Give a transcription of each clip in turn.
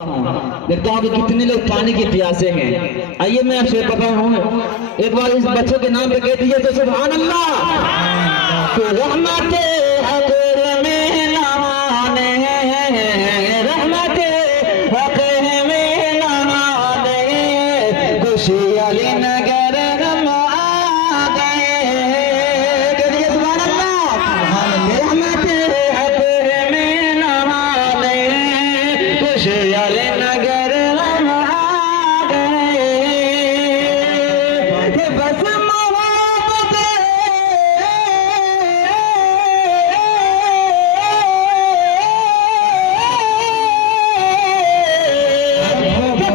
देखता हूँ कि कितने लोग पानी के प्यासे हैं। आइए मैं आपसे पता हूँ, एक बार इस बच्चों के नाम पे कह दीजिए तो सुभान अल्लाह। तो रहमते हक़ में नहाने, रहमते हक़ में नहाने, खुशी अली नगर हम आ गए। कह दीजिए सुभान अल्लाह। रहमते हक़ में नहाने, खुशी अली नगर हम आ गए। बस मोहब्बत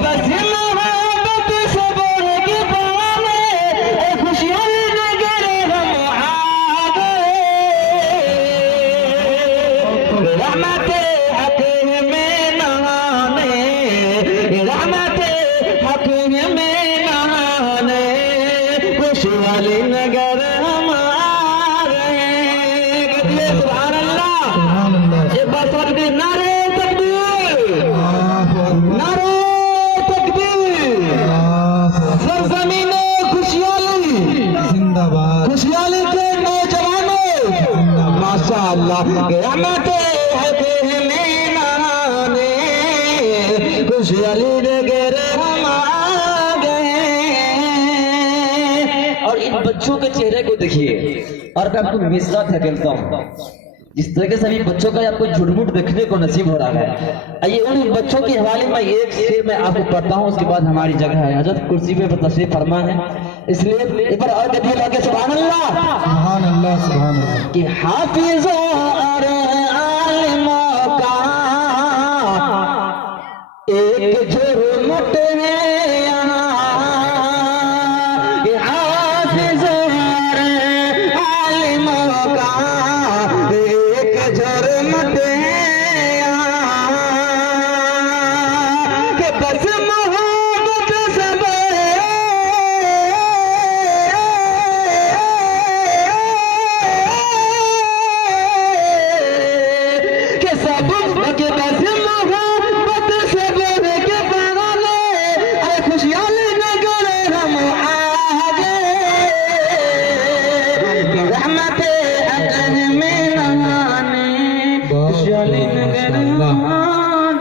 बस मोहब्बत सबों के पाने, खुशियों नगर हम आ गए। रहमते हक़ में नहाने, रहमते हक़ में नहाने, खुशी वाली नगर हम आ गए। कहते सुभान अल्लाह। एक बार तकबीर, नारे तकबीर, नारे तकबीर। सरज़मीने खुशहाली जिंदाबाद, खुशहाली के नौजवानों माशाअल्लाह। रहमते हक़ में नहाने, खुशहाली नगर हम आ गए। और इन बच्चों के चेहरे को देखिए, और मैं आपको मिसरा धकेलता हूँ जिस तरीके से अभी बच्चों का आपको झुटमुट देखने को नसीब हो रहा है। आइए उन बच्चों के हवाले में एक शेर मैं आपको पढ़ता हूँ, उसके बाद हमारी जगह है। हजरत कुर्सी पे तशरीफ फरमा है, इसलिए एक बार और कहिए लगे सुभान अल्लाह। सुभान अल्लाह, सुभान अल्लाह। कि हाफिज़ों और आलिमों का एक झुरमुट है यहाँ। कि हाफिज़ों और आलिमों का एक झुरमुट है यहाँ। कि बस मोहब्बत सब के सब के बस मोहब्बत सब के बगाने, अरे खुशहाली नगर हम आ गए। रहमते हक़ में नहाने, खुशहाली नगर हम आ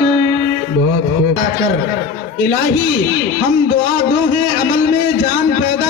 गए। बहुत खूब। कर इलाही हम दुआ दो हैं अमल में जान पैदा